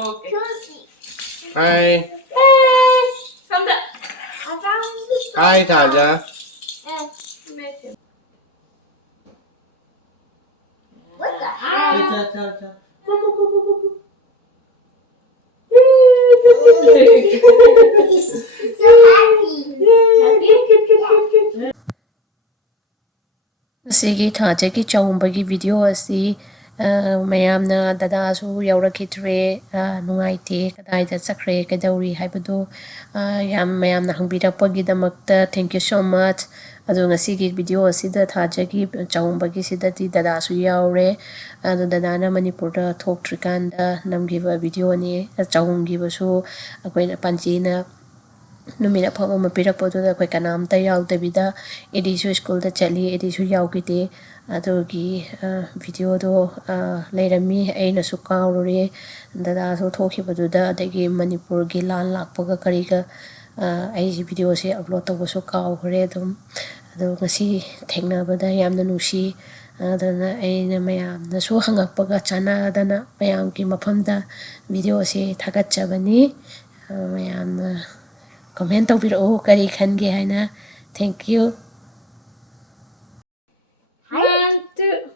Okay. Hi. Hey, Samda. Hi, Thaja. What the Cha, heck? cha, cha. He's so happy. Happy? ꯑꯁꯤꯒꯤ ꯊꯥꯖꯒꯤ ꯆꯥꯎꯝꯕꯒꯤ video ꯑꯁꯤ ꯃꯌꯥꯝꯅ ꯗꯗꯥꯁꯨ ꯌꯥꯎꯔꯛꯈꯤꯗ꯭ꯔꯦ ꯅꯨꯡꯉꯥꯏꯇꯦ ꯀꯗꯥꯏꯗ ꯆꯠꯈ꯭ꯔꯦ ꯀꯩꯗꯧꯔꯤ ꯍꯥꯏꯕꯗꯨ ꯃꯌꯥꯝꯅ ꯍꯪꯕꯤꯔꯛꯄꯒꯤꯗꯃꯛꯇ ꯊꯦꯡꯛ ꯌꯨ ꯁꯣ ꯃꯆ ꯑꯗꯣ ꯉꯁꯤꯒꯤ ꯚꯤꯗꯤꯑꯣ ꯑꯁꯤꯗ ꯊꯥꯖꯒꯤ ꯆꯥꯎꯝꯕꯒꯤꯁꯤꯗꯗꯤ ꯗꯗꯥꯁꯨ ꯌꯥꯎꯔꯦ ꯑꯗꯣ ꯗꯗꯥꯅ ꯃꯅꯤꯄꯨꯔꯗ ꯊꯣꯛꯇ꯭ꯔꯤꯀꯥꯟꯗ ꯅꯝꯈꯤꯕ ꯚꯤꯗꯤꯑꯣꯅꯤ ꯆꯥꯎꯝꯈꯤꯕꯁꯨ ꯑꯩꯈꯣꯏꯅ ꯄꯥꯟꯖꯤꯅ ꯅꯨꯃꯤꯠ ꯑꯐꯕ ꯑꯃ ꯄꯤꯔꯛꯄꯗꯨꯗ ꯑꯩꯈꯣꯏ ꯀꯅꯥꯝꯇ ꯌꯥꯎꯗꯕꯤꯗ ꯑꯦꯗꯤꯁꯨ ꯁ꯭ꯀꯨꯜꯗ ꯆꯠꯂꯤ ꯑꯦꯗꯤꯁꯨ ꯌꯥꯎꯈꯤꯗꯦ ꯑꯗꯨꯒꯤ ꯚꯤꯗꯤꯑꯣꯗꯣ ꯂꯩꯔꯝꯃꯤ ꯑꯩꯅꯁꯨ ꯀꯥꯎꯔꯨꯔꯦ ꯗꯗꯥꯁꯨ ꯊꯣꯛꯈꯤꯕꯗꯨꯗ ꯑꯗꯒꯤ ꯃꯅꯤꯄꯨꯔꯒꯤ ꯂꯥꯟ ꯂꯥꯛꯄꯒ ꯀꯔꯤꯒ ꯑꯩꯁꯤ ꯚꯤꯗꯤꯑꯣꯁꯦ ꯑꯞꯂꯣꯗ ꯇꯧꯕꯁꯨ ꯀꯥꯎꯈ꯭ꯔꯦ ꯑꯗꯨꯝ ꯑꯗꯣ ꯉꯁꯤ ꯊꯦꯡꯅꯕꯗ ꯌꯥꯝꯅ ꯅꯨꯡꯁꯤ ꯑꯗꯨꯅ ꯑꯩꯅ ꯃꯌꯥꯝꯅꯁꯨ ꯍꯪꯉꯛꯄꯒ ꯆꯥꯟꯅꯗꯅ ꯃꯌꯥꯝꯒꯤ ꯃꯐꯝꯗ ꯚꯤꯗꯤꯑꯣꯁꯦ ꯊꯥꯒꯠꯆꯕꯅꯤ ꯃꯌꯥꯝꯅ ꯀꯃꯦꯟ ꯇꯧꯕꯤꯔꯛꯎ ꯀꯔꯤ ꯈꯟꯒꯦ ꯍꯥꯏꯅ thank you 1, 2.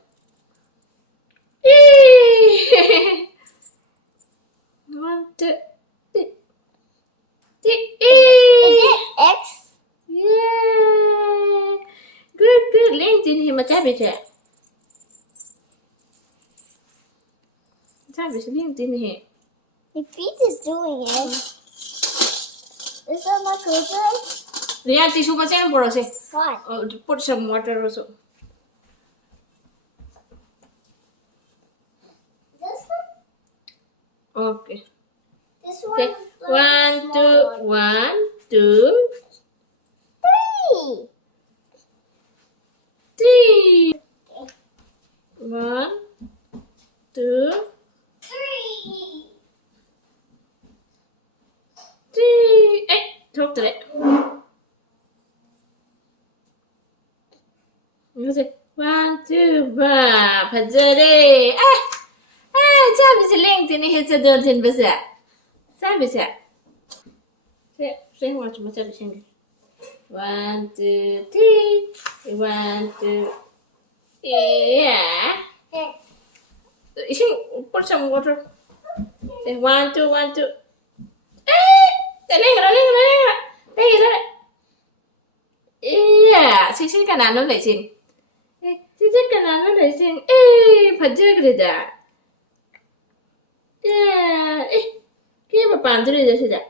One, two. X. Yeah. Good, good. LinkedIn him a tablet. Tablet LinkedIn him. If Pete is doing it, is that my cousin? Yeah, tissue much and borrow say. What? Put some water also. This one? Okay. This Okay. one? 1, 2, 1, 2, 3. 3. 1, 2, 3. 3. Hey, talk to it. You say 1, 2, 1. Pajare. Sabi si LinkedIn ni hit sa doon din ba siya? Sabi siya. Say watch mo sabi siya. 1, 2, 3. 1, 2. Yeah. Put some water. Say 1, 2, 1, 2. Talinga. Talinga. Yeah. Sisi ka na no lesin. Sisi ka na no lesin. Pajare grida. Yeah. Kaya ba panduri dyan siya?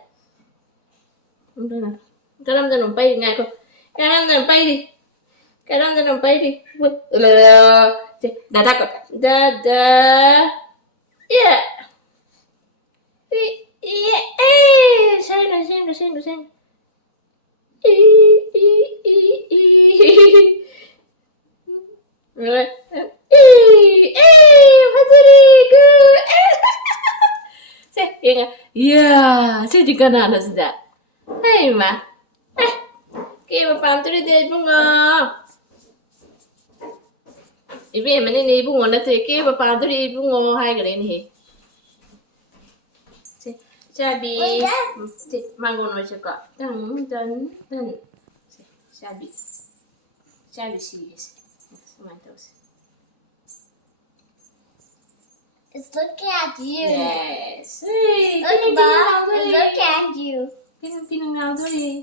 Karam na nung pay nga ko. Karam na nung pay di. Dada ko. Dada. Yeah. Sing. Very good. Yeah. Say di ka na sida. Hey ma. Kaya mapanturi di bunga. Ibi man ni bunga na te kaya mapanturi bunga hay garin he. Sabi. Mango no siya ka. Dan. Sabi serious. It's looking at you. Yes. Hey, Look, Bob. It's looking at you. Pinang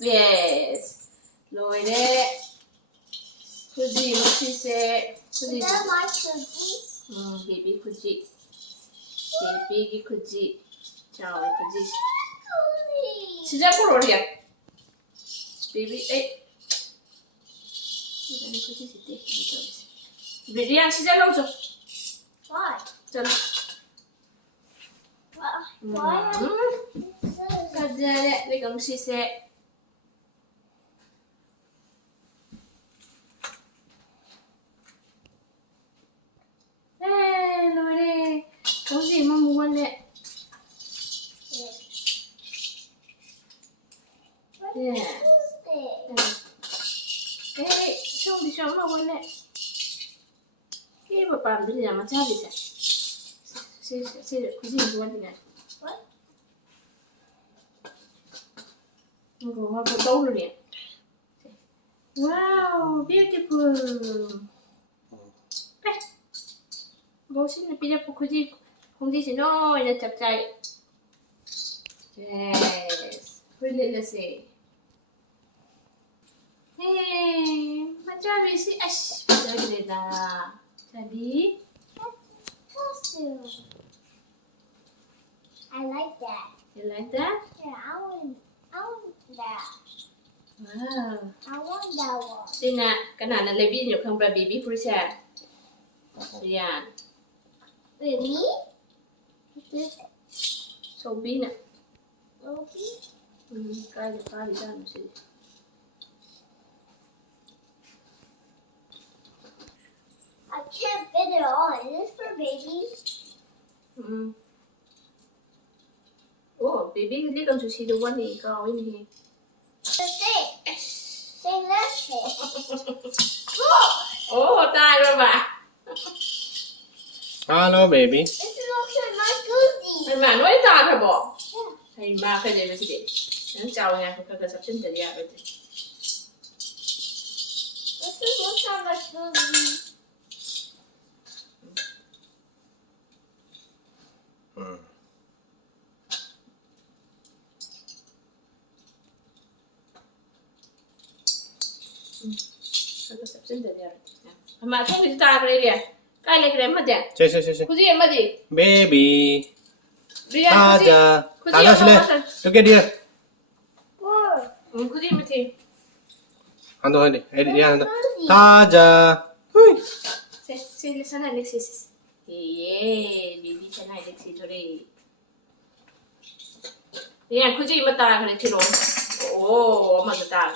Yes. Loire. Fuji, Fuji. Is that my cookie? Baby Fuji. Baby Fuji. Ciao, Fuji. Sija por ya. Baby, Biryani sija lau jo. Why? Chalo. Why? Kadare, lekam sise. Lore. Kau si mamu wale. Yeah. Show ma wale. Kaya ba pandri na machabi siya. see the cuisine is one thing. What? Go have a bowl again. Wow, beautiful. Go see the beautiful cuisine. Không đi xin nói là chập chạy. Yes, really let's see. Hey, macam si ash, macam ni dah. Jadi, Costume. I like that. you like that? Yeah, I want that. Wow. I want that one. Đây nè, cái này là baby nhiều không phải baby Prisha. Yeah. Wait, me? What's this? So bí nè. Ruby? Cái gì ra một xí. I can't fit it all. Is this for babies? Oh, baby cái con sushi the one này có cái gì? The thing. Say let's Oh, tai rồi bà. Hello, baby. This is also my goodie. Mà nói ta rồi bỏ. Hay mà cái gì vậy chị? Nó chào nha, cái sắp chân tới rồi. This is also my goodie. Cái sắp chân tới rồi. Mà không bị ta rồi đi. Cái này cái mà thế? 씨. 굳이 엠마디. Baby. 리안 타자. 굳이 타자 실래. Look at here. Whoa. 굳이 엠마디. 한도 한디. 에디 한도. 타자. 후이. 세 sana Alexis. 예, 비비 sana Alexis 저래. 리안 굳이 엠마다 그래 뒤로. 오, 엄마도 다.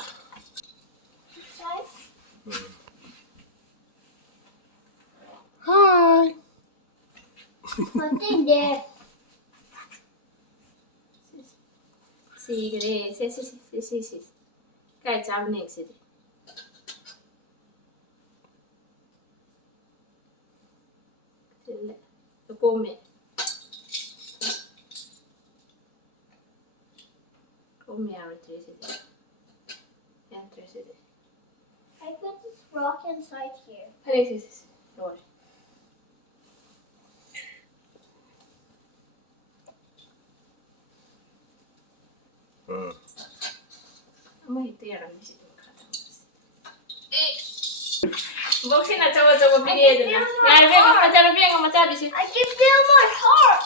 Hi. What's in there? 시 그래. 시. cái 잡는 엑스. 됐네. come. Come out electricity. Electricity. I put this rock inside here. Alexis. Rồi. 엄마 이때야랑 미시 좀 가자. 혹시 나 저거 비리해야 되나? 야, 이거 가자 비시. I can feel my heart.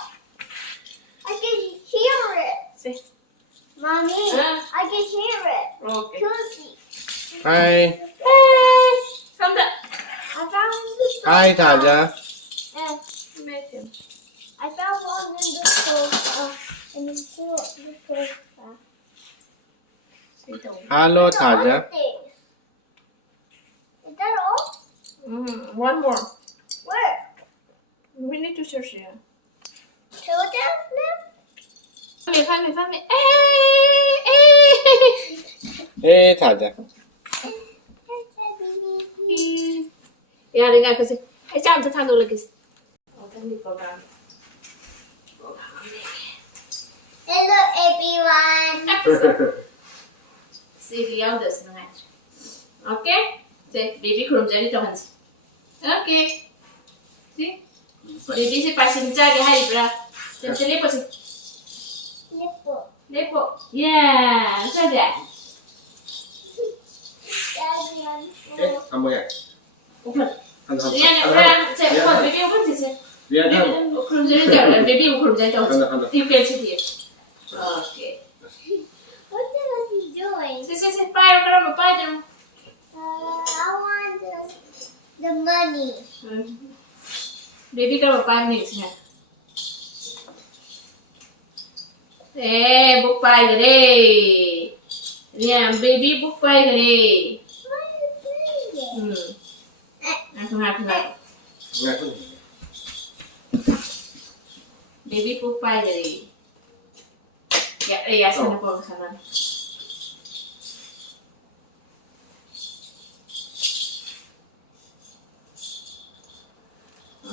I can hear it. 세. Mommy, I can hear it. 오케이. Cookie. Hi. 삼다. I found this. Hi, 타자. 매트. I found one in the sofa. In the sofa. Hello, Look at all the 타자. things. Is that all? One more. Where? We need to search here. Children live? Family. 에, 타자. 야, 내가 그새 짬도 타 놀라겠어. 어떤 거가. Hello, everyone. Serious na nga. Okay? Say, baby krum jari to hansi. Okay. See? Baby si pasin jari hai bra. Chale po si. Nipple. Lepo. Yeah, saja. Daddy, I'm 에, 안 보여. Open. 한. Rian, bra, say open baby open si. 미안. Krum jari to, baby krum jari to. 한다. You can sit here. Okay. What the hell is he doing? Si, pair kram, pair. I want the money. Baby kram 5 minutes na. Book pie gede. Rian, baby book pie gede. Why are you doing it? Aku. Baby book pie gede. Ya, sana po sana.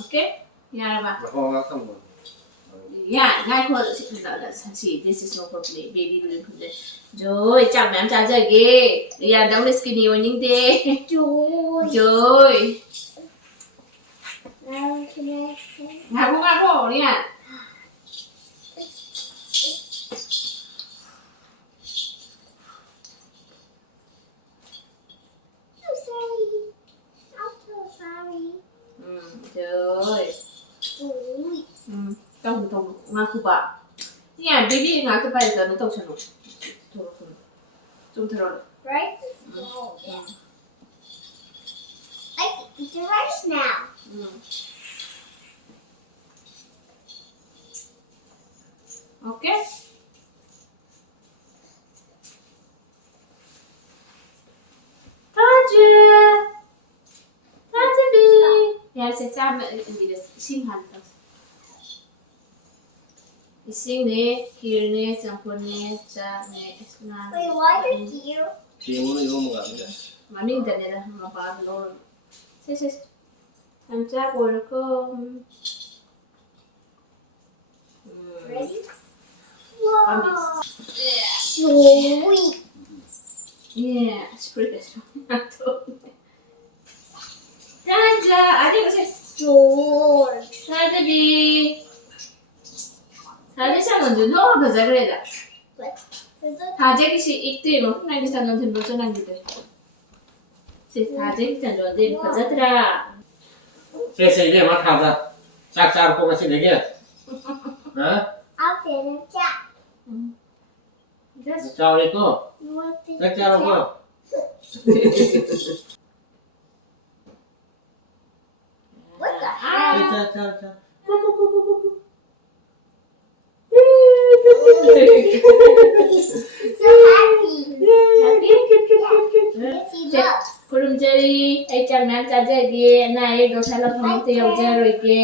Okay? Ya ba? 어, 3번. Yeah, ngay kho see, this is no problem. Baby will put it. Joy, chạm mắm chạm giờ ghê. Yeah, đâu là skinny on những thế. Joy. Joy. Now can I? Ngạc khổ nha. I'm sorry. I'm so sorry. Joy. Joy. Tông ngạc khổ bà. Yeah, baby ngạc khổ bà giờ nó tông chân nó. 좀 들어라. Rice is small. Yeah. I can eat the rice now. Okay. Thaja. Thaja B. Yeah, sẽ cha mẹ gì để sinh hẳn thôi. Sinh nè, kia nè, chẳng còn nè, cha nè, na. Wait, why did you? 비행으로 이거 먹어야 Mà mình tên này là mà bà rồi. Sẽ. Làm cha bồi được không? Ready? Wow. Joy. Yeah, it's pretty strong. Thaja, 아직 그 George. Thaja B. Thaja chẳng còn nữa mà giờ cái này What? Is it? Thaja cái gì ít tiền mà hôm nay cái chẳng còn thêm cho nàng gì đấy. Thaja cái chẳng còn thêm phải rất ra. 쎄쎄 이제 막 하자. 짝짝 뽑아서 내게. 어? I'll finish that. Just 자 우리 또 You want to finish 짝짝하고. What the heck? 짝짝짝. So happy. Yes, he does. Kurum jari, ai chăm nam cha jagi, nai do thala phang te yau ja roi ke,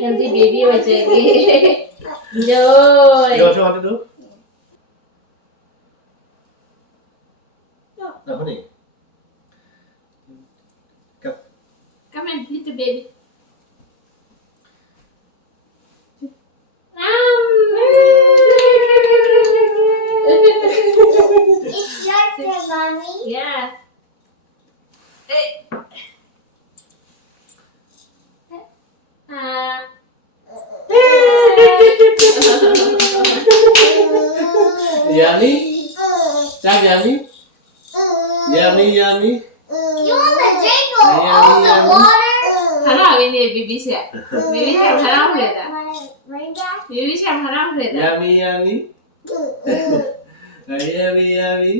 healthy baby ho jagi. Joy. 이거 좀 어디도? 나 honey. Come on, little baby. It's your turn, Mommy. Yeah. Yummy? 짝 yummy? Yummy yummy? You want to drink all the water? 하나 왜네 비비 씨? 비비 씨 하나 그래다. Bring back? 비비 씨 하나 그래다. Yummy yummy? Yummy yummy?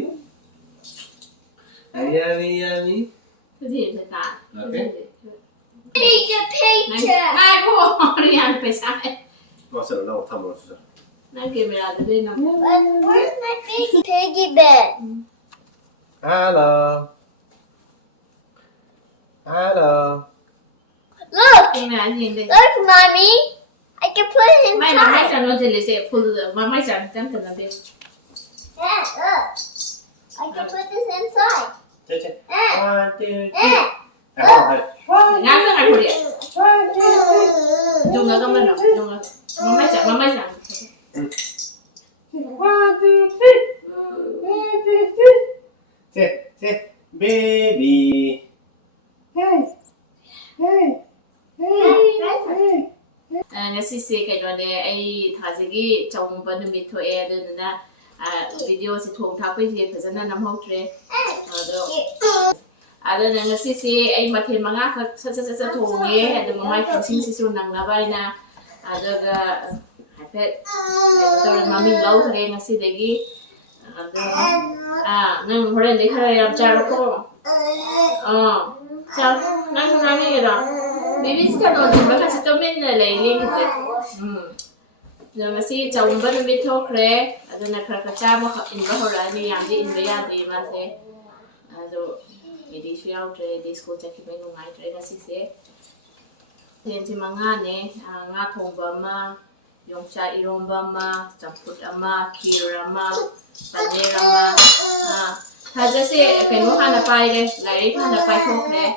Yummy yummy? 그지 됐다. Okay. Take a picture. 아이고 우리 안 빼사. 왔어 나 다 먹었어. 나 게임이라 되나? Where's my big piggy bank? Hello. Hello. Look! 게임이 아닌데. Look, Mommy! I can put it Mai mà mai inside. chẳng nói gì sẽ full mà mai chẳng chẳng cần làm gì. Yeah, look. I can put this inside. 쟤. Yeah. 1, 2, 3. Yeah. Ngán cái này thôi. 1, 2, 3. Dùng nó không bên nào, dùng nó. Mà mai chẳng. 1, 2, 3. 쟤. Baby. Hey. Ngasi se cái đó này ai thà gì trong bên miền thôi em đó là video sẽ thùng tháp với gì phải dân là nằm hậu tre. Đó là ngasi se ai mà thêm mang ác sẽ thùng nhé, rồi mà mai cũng xin xin năng là vậy na. Rồi cái phải rồi mà mình lâu rồi ngasi đấy cái nang hồi đấy khai làm cha rồi cô. Chào, nang không nang gì đó. Baby sẽ nói gì mà kasi tụi mình là lấy liên cái rồi mà si chồng vẫn biết thôi kể, rồi là khởi cha mà in vào hồi đấy thì làm gì in về nhà thì mà sẽ rồi đi siêu chơi đi school chắc mình cũng ngay chơi là si sẽ hiện chỉ mà nè ngã thùng băm mà yung cha irom băm mà chấm phut ama kir ama paneer ama Thaja sẽ cái nó hana pai đấy lấy hana pai thôi kể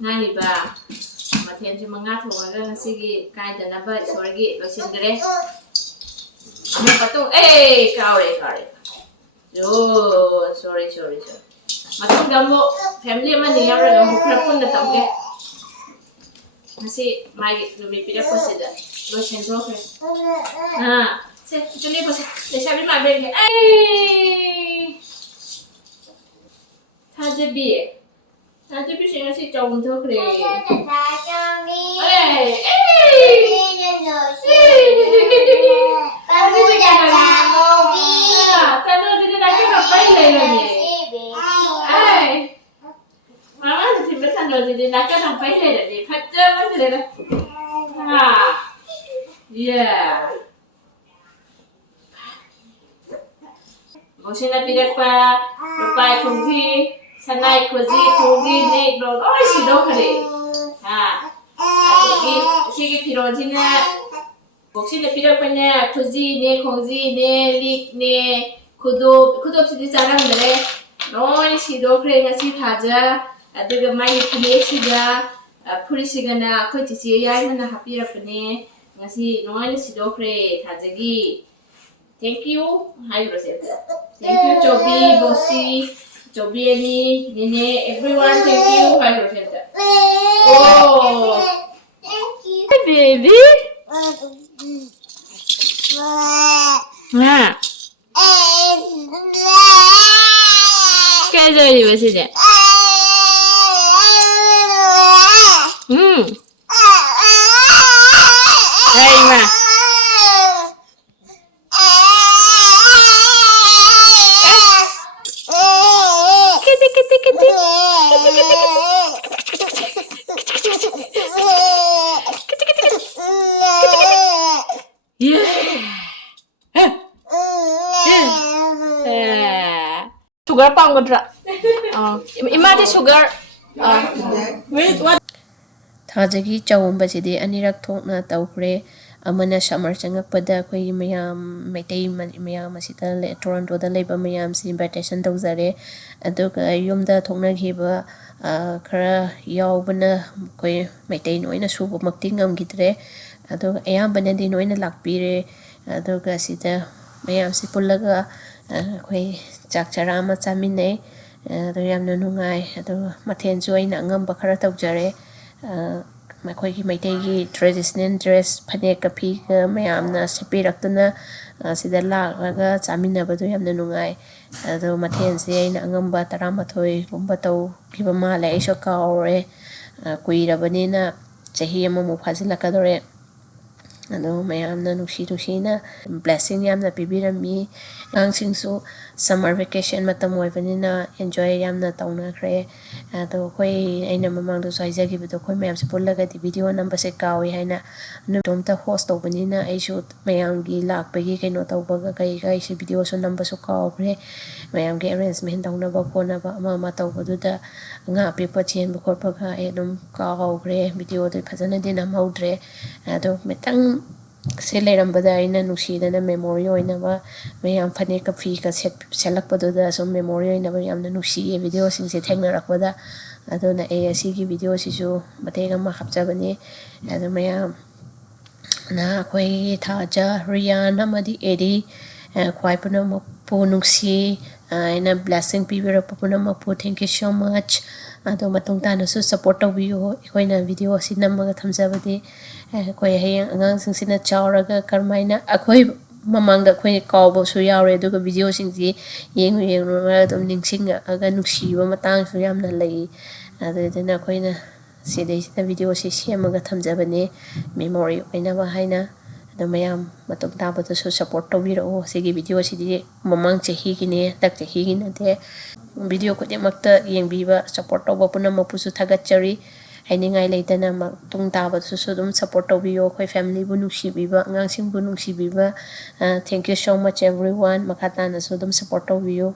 ꯉꯥꯏꯔꯤꯕ ꯃꯊꯦꯜꯁꯤ ꯃꯉꯥ ꯊꯣꯡꯉꯒ ꯉꯁꯤꯒꯤ ꯀꯥꯏꯗꯅꯕ ꯏꯁꯣꯔꯒꯤ ꯂꯣꯏꯁꯤꯟꯈ꯭ꯔꯦ ꯑꯃꯨꯛ ꯃꯇꯨꯡ ꯀꯥꯎꯔꯦ ꯁꯣꯔꯤ ꯃꯇꯨꯡꯗ ꯑꯃꯨꯛ ꯐꯦꯃꯤꯂꯤ ꯑꯃꯅꯤ ꯌꯥꯎꯔꯒ ꯑꯃꯨꯛ ꯈꯔ ꯄꯨꯟꯅ ꯇꯧꯒꯦ ꯉꯁꯤ ꯃꯥꯒꯤ ꯅꯨꯃꯤꯠ ꯄꯤꯔꯛꯄꯁꯤꯗ ꯂꯣꯏꯁꯤꯟꯊꯣꯛꯈ꯭ꯔꯦ ꯁꯦ ꯆꯨꯂꯤꯕꯁꯦ ꯂꯩꯁꯥꯕꯤ ꯃꯥꯟꯕꯩꯅꯦ ꯊꯥꯖꯕꯤꯁꯦ ꯉꯁꯤ ꯆꯥꯎꯊꯣꯛꯈ꯭ꯔꯦ Bosina pirakpa rupai khungji sanai khoji khungji ne lo oi sido khare adigi sigi pirojina bosina pirakpa ne khoji ne khungji ne lik ne khudop sidi charam dare noi sido khare ngasi thaja aduga mai phule siga phuri sigana khoi chichi yai mana hapirakne ngasi noi sido khare thajagi Thank you. Hi, Rosetta. Thank you, Chobi, Bossy, Chobi, Nene, everyone. Thank you. Hi, Rosetta. Oh. Thank you. Hi, baby. Yeah. Kaya jadi maksudnya? Hai, Ma. Sugar pang kodra. Imadi sugar. Wait, what? Thajagi Chakumba anirak thokna tawkhre amana summer changakpada khoi mayam maitai mayam asita le Toronto da leba mayam si invitation tawzare aduga yumda thokna khiba khara yawbana khoi maitai noina suba makti ngamgidre aduga ayambana di noina lakpire aduga sita mayam si pullaga khoi chak charama chaminai adu yamna nungai adu mathenju aina ngamba khara tawjare ꯃꯈꯣꯏꯒꯤ ꯃꯩꯇꯩꯒꯤ traditional dress ꯐꯅꯦꯛꯀ ꯐꯤꯒ ꯃꯌꯥꯝꯅ ꯁꯦꯠꯄꯤꯔꯛꯇꯨꯅ ꯁꯤꯗ ꯂꯥꯛꯂꯒ ꯆꯥꯃꯤꯟꯅꯕꯗꯨ ꯌꯥꯝꯅ ꯅꯨꯡꯉꯥꯏ ꯑꯗꯣ ꯃꯊꯦꯜꯁꯦ ꯑꯩꯅ ꯑꯉꯝꯕ 13ꯒꯨꯝꯕ ꯇꯧꯈꯤꯕ ꯃꯥꯜꯂꯦ ꯑꯩꯁꯨ ꯀꯥꯎꯔꯦ ꯀꯨꯏꯔꯕꯅꯤꯅ ꯆꯍꯤ ꯑꯃꯃꯨꯛ ꯐꯥꯖꯤꯜꯂꯛꯀꯗꯧꯔꯦ ꯑꯗꯣ ꯃꯌꯥꯝꯅ ꯅꯨꯡꯁꯤꯅ ꯕ꯭ꯂꯦꯁꯤꯡ ꯌꯥꯝꯅ ꯄꯤꯕꯤꯔꯝꯃꯤ ꯑꯉꯥꯡꯁꯤꯡꯁꯨ ꯁꯝꯃꯔ ꯚꯦꯀꯦꯁꯟ ꯃꯇꯝ ꯑꯣꯏꯕꯅꯤꯅ ꯑꯦꯟꯖꯣꯏ ꯌꯥꯝꯅ ꯇꯧꯅꯈ꯭ꯔꯦ ꯑꯗꯣ ꯑꯩꯈꯣꯏ ꯑꯩꯅ ꯃꯃꯥꯡꯗꯁꯨ ꯍꯥꯏꯖꯈꯤꯕꯗꯣ ꯑꯩꯈꯣꯏ ꯃꯌꯥꯝꯁꯦ ꯄꯨꯜꯂꯒꯗꯤ ꯚꯤꯗꯤꯑꯣ ꯅꯝꯕꯁꯦ ꯀꯥꯎꯏ ꯍꯥꯏꯅ ꯅꯨꯃꯤꯠꯇꯣꯝꯇ ꯍꯣꯁ ꯇꯧꯕꯅꯤꯅ ꯑꯩꯁꯨ ꯃꯌꯥꯝꯒꯤ ꯂꯥꯛꯄꯒꯤ ꯀꯩꯅꯣ ꯇꯧꯕꯒ ꯀꯩꯒ ꯑꯩꯁꯦ ꯚꯤꯗꯤꯑꯣꯁꯨ ꯅꯝꯕꯁꯨ ꯀꯥꯎꯈ꯭ꯔꯦ ꯃꯌꯥꯝꯒꯤ ꯑꯦꯔꯦꯟꯖꯃꯦꯟ ꯇꯧꯅꯕ ꯈꯣꯠꯅꯕ ꯑꯃ ꯇꯧꯕꯗꯨꯗ ꯉꯥ ꯑꯄꯤꯛꯄ ꯆꯦꯟꯕ ꯈꯣꯠꯄꯒ ꯑꯩ ꯑꯗꯨꯝ ꯀꯥꯎꯈ꯭ꯔꯦ ꯚꯤꯗꯤꯑꯣꯗꯣ ꯐꯖꯅꯗꯤ ꯅꯝꯍꯧꯗ꯭ꯔꯦ ꯑꯗꯣ ꯈꯤꯇꯪ ꯁꯦ ꯂꯩꯔꯝꯕꯗ ꯑꯩꯅ ꯅꯨꯡꯁꯤꯗꯅ ꯃꯦꯃꯣꯔꯤ ꯑꯣꯏꯅꯕ ꯃꯌꯥꯝ ꯐꯅꯦꯛꯀ ꯐꯤꯒ ꯁꯦꯠꯂꯛꯄꯗꯨꯗ ꯁꯨꯝ ꯃꯦꯃꯣꯔꯤ ꯑꯣꯏꯅꯕ ꯌꯥꯝꯅ ꯅꯨꯡꯁꯤꯌꯦ ꯚꯤꯗꯤꯑꯣꯁꯤꯡꯁꯦ ꯊꯦꯡꯅꯔꯛꯄꯗ ꯑꯗꯨꯅ ꯑꯩ ꯑꯁꯤꯒꯤ ꯚꯤꯗꯤꯑꯣꯁꯤꯁꯨ ꯃꯇꯦꯛ ꯑꯃ ꯍꯥꯞꯆꯕꯅꯤ ꯑꯗꯨ ꯃꯌꯥꯝꯅ ꯑꯩꯈꯣꯏꯒꯤ ꯊꯥꯖ ꯔꯤꯌꯥꯟ ꯑꯃꯗꯤ ꯑꯦꯔꯤ ꯈ꯭ꯋꯥꯏ ꯄꯨꯝꯅꯃꯛꯄꯨ ꯅꯨꯡꯁꯤ ꯑꯩꯅ ꯕ꯭ꯂꯦꯁꯤꯡ ꯄꯤꯕꯤꯔꯛꯄ ꯄꯨꯝꯅꯃꯛꯄꯨ ꯊꯦꯡꯛ ꯌꯨ ꯁꯣ ꯃꯆ ꯑꯗꯣ ꯃꯇꯨꯡ ꯇꯥꯅꯁꯨ ꯁꯞꯄꯣꯔꯠ ꯇꯧꯕꯤꯌꯨ ꯑꯩꯈꯣꯏꯅ ꯚꯤꯗꯤꯑꯣ ꯑꯁꯤ ꯅꯝꯃꯒ ꯊꯝꯖꯕꯗꯤ ꯑꯩꯈꯣꯏ ꯍꯌꯦꯡ ꯑꯉꯥꯡꯁꯤꯡꯁꯤꯅ ꯆꯥꯎꯔꯒ ꯀꯔꯝꯍꯥꯏꯅ ꯑꯩꯈꯣꯏ ꯃꯃꯥꯡꯗ ꯑꯩꯈꯣꯏ ꯀꯥꯎꯕꯁꯨ ꯌꯥꯎꯔꯦ ꯑꯗꯨꯒ ꯚꯤꯗꯤꯑꯣꯁꯤꯡꯁꯤ ꯌꯦꯡꯉꯨꯔꯒ ꯑꯗꯨꯝ ꯅꯤꯡꯁꯤꯡꯉꯛꯑꯒ ꯅꯨꯡꯁꯤꯕ ꯃꯇꯥꯡꯁꯨ ꯌꯥꯝꯅ ꯂꯩ ꯑꯗꯨꯗꯨꯅ ꯑꯩꯈꯣꯏꯅ ꯁꯤꯗꯩꯁꯤꯗ ꯚꯤꯗꯤꯑꯣꯁꯤ ꯁꯦꯝꯃꯒ ꯊꯝꯖꯕꯅꯦ ꯃꯦꯃꯣꯔꯤ ꯑꯣꯏꯅꯕ ꯍꯥꯏꯅ ꯑꯗꯣ ꯃꯌꯥꯝ ꯃꯇꯨꯡ ꯇꯥꯕꯗꯁꯨ ꯁꯞꯄꯣꯔꯠ ꯇꯧꯕꯤꯔꯛꯑꯣ ꯁꯤꯒꯤ ꯚꯤꯗꯤꯑꯣꯁꯤꯗꯤ ꯃꯃꯥꯡ ꯆꯍꯤꯒꯤꯅꯦ ꯍꯟꯗꯛ ꯆꯍꯤꯒꯤ ꯅꯠꯇꯦ ꯚꯤꯗꯤꯑꯣ ꯈꯨꯗꯤꯡꯃꯛꯇ ꯌꯦꯡꯕꯤꯕ ꯁꯞꯄꯣꯔꯠ ꯇꯧꯕ ꯄꯨꯝꯅꯃꯛꯄꯨꯁꯨ ꯊꯥꯒꯠꯆꯔꯤ ꯍꯥꯏꯅꯤꯡꯉꯥꯏ ꯂꯩꯇꯅ ꯃꯇꯨꯡ ꯇꯥꯕꯗꯁꯨ ꯑꯗꯨꯝ ꯁꯞꯄꯣꯔꯠ ꯇꯧꯕꯤꯌꯣ ꯑꯩꯈꯣꯏ ꯐꯦꯃꯤꯂꯤꯕꯨ ꯅꯨꯡꯁꯤꯕꯤꯕ ꯑꯉꯥꯡꯁꯤꯡꯕꯨ ꯅꯨꯡꯁꯤꯕꯤꯕ ꯊꯦꯡꯛ ꯌꯨ ꯁꯣ ꯃꯆ ꯑꯦꯚ꯭ꯔꯤꯋꯥꯟ ꯃꯈꯥ ꯇꯥꯅꯁꯨ ꯑꯗꯨꯝ ꯁꯞꯄꯣꯔꯠ ꯇꯧꯕꯤꯌꯨ